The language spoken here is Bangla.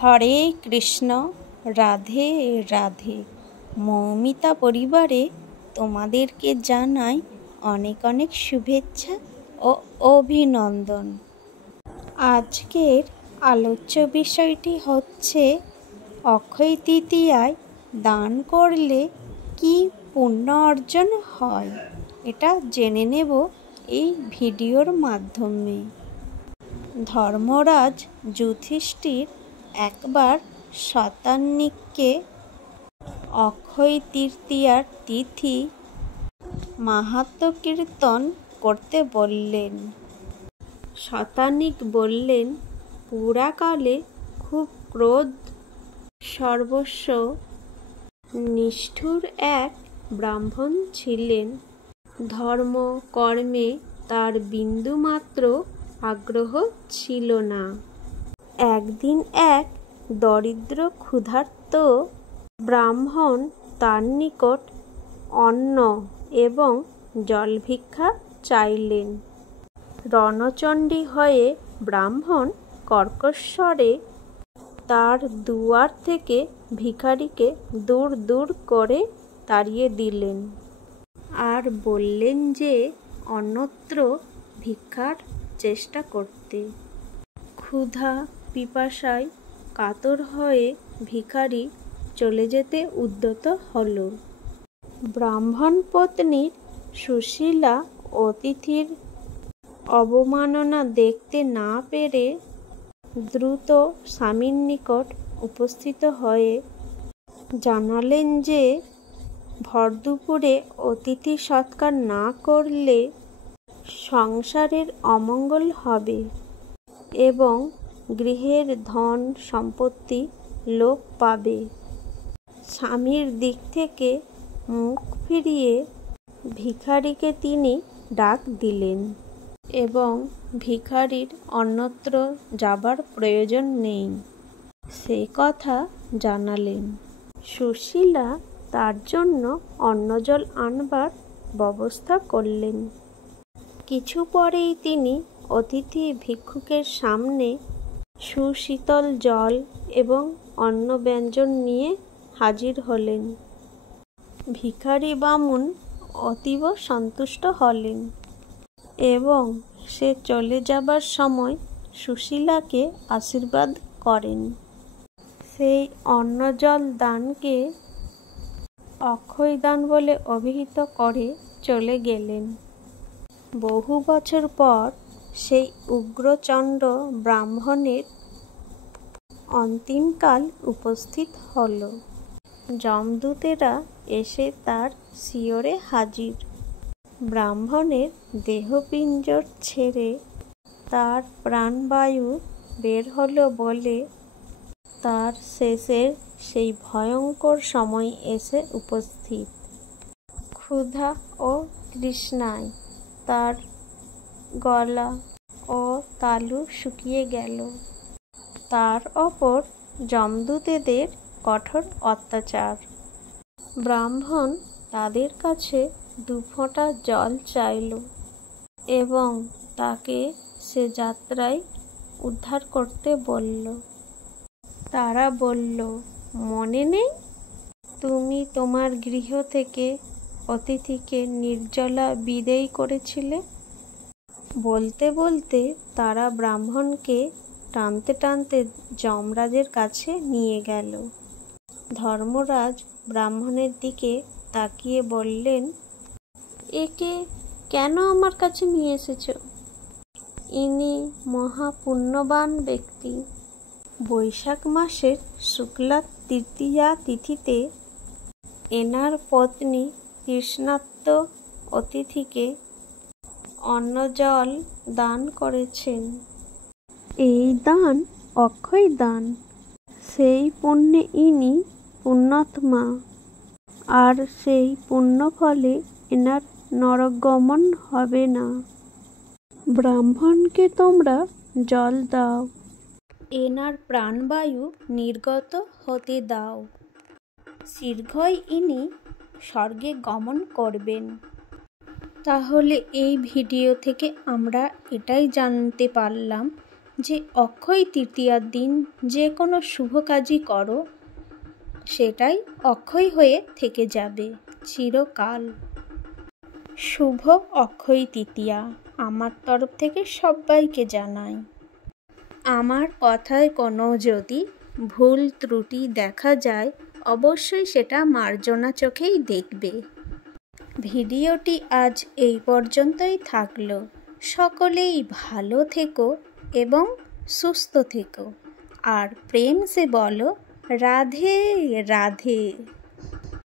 হরে কৃষ্ণ, রাধে রাধে। মৌমিতা পরিবারে তোমাদেরকে জানাই অনেক অনেক শুভেচ্ছা ও অভিনন্দন। আজকের আলোচ্য বিষয়টি হচ্ছে অক্ষয় তৃতীয়ায় দান করলে কি পুণ্য অর্জন হয়, এটা জেনে নেব এই ভিডিওর মাধ্যমে। ধর্মরাজ যুধিষ্ঠির একবার শতানিককে অক্ষয় তৃতীয়ার তিথি মাহাত্ম্য কীর্তন করতে বললেন। শতানিক বললেন, পুরাকালে খুব ক্রোধ সর্বস্ব নিষ্ঠুর এক ব্রাহ্মণ ছিলেন। ধর্ম কর্মে তার বিন্দুমাত্র আগ্রহ ছিল না। একদিন এক দরিদ্র ক্ষুধার্ত ব্রাহ্মণ তার নিকট অন্ন এবং জল ভিক্ষা চাইলেন। রণচণ্ডী হয়ে ব্রাহ্মণ কর্কশস্বরে তার দুয়ার থেকে ভিখারিকে দূর দূর করে তাড়িয়ে দিলেন আর বললেন যে অন্যত্র ভিক্ষার চেষ্টা করতে। ক্ষুধা পিপাসায় কাতর হয়ে ভিখারি চলে যেতে উদ্যত হল। ব্রাহ্মণ পত্নীর সুশীলা অতিথির অবমাননা দেখতে না পেরে দ্রুত স্বামীর নিকট উপস্থিত হয়ে জানালেন যে ভরদুপুরে অতিথি সৎকার না করলে সংসারের অমঙ্গল হবে এবং গৃহের ধন সম্পত্তি লোপ পাবে। স্বামীর দিক থেকে মুখ ফিরিয়ে ভিখারিকে তিনি ডাক দিলেন এবং ভিখারির অন্যত্র যাবার প্রয়োজন নেই সে কথা জানালেন। সুশীলা তার জন্য অন্ন জল আনবার ব্যবস্থা করলেন। কিছু পরেই তিনি অতিথি ভিক্ষুকের সামনে সুশীতল জল এবং অন্ন ব্যঞ্জন নিয়ে হাজির হলেন। ভিখারি বামুন অতীব সন্তুষ্ট হলেন এবং সে চলে যাবার সময় সুশীলাকে আশীর্বাদ করেন। সেই অন্ন জল দানকে অক্ষয় দান বলে অভিহিত করে চলে গেলেন। বহু বছর পর সেই উগ্রচণ্ড ব্রাহ্মণের অন্তিমকাল উপস্থিত হল। যমদূতেরা এসে তার শিয়রে হাজির। ব্রাহ্মণের দেহপিঞ্জর ছেড়ে তার প্রাণবায়ু বের হলো বলে তার শেষের সেই ভয়ঙ্কর সময় এসে উপস্থিত। ক্ষুধা ও তৃষ্ণায় তার গলা ও তালু শুকিয়ে গেল। তার ওপর যমদূতেদের কঠোর অত্যাচার। ব্রাহ্মণ তাদের কাছে 2 ফোঁটা জল চাইল এবং তাকে সে যাত্রায় উদ্ধার করতে বলল। তারা বলল, মনে নেই তুমি তোমার গৃহ থেকে অতিথিকে নির্জলা বিদেয় করেছিলে? বলতে বলতে তারা ব্রাহ্মণকে টানতে টানতে যমরাজের কাছে নিয়ে গেল। ধর্মরাজ ব্রাহ্মণের দিকে তাকিয়ে বললেন, একে কেন আমার কাছে নিয়ে এসেছ? ইনি মহাপুণ্যবান ব্যক্তি। বৈশাখ মাসের শুক্লা তৃতীয়া তিথিতে এনার পত্নী তৃষ্ণার্ত অতিথিকে অন্ন জল দান করেছেন। এই দান অক্ষয় দান। সেই পুণ্যে ইনি পুণ্যাত্মা আর সেই পুণ্য ফলে এনার নরকগমন হবে না। ব্রাহ্মণকে তোমরা জল দাও, এনার প্রাণবায়ু নির্গত হতে দাও। শীঘ্রই ইনি স্বর্গে গমন করবেন। তাহলে এই ভিডিও থেকে আমরা এটাই জানতে পারলাম যে অক্ষয় তৃতীয়ার দিন যে কোনো শুভ কাজই করো সেটাই অক্ষয় হয়ে থেকে যাবে চিরকাল। শুভ অক্ষয় তৃতীয়া আমার তরফ থেকে সবাইকে জানাই। আমার কথায় কোনো যদি ভুল ত্রুটি দেখা যায় অবশ্যই সেটা মার্জনা চোখেই দেখবে। ভিডিওটি আজ এই পর্যন্তই থাকলো। সকলেই ভালো থেকো এবং সুস্থ থেকো আর প্রেম সে বলো রাধে রাধে।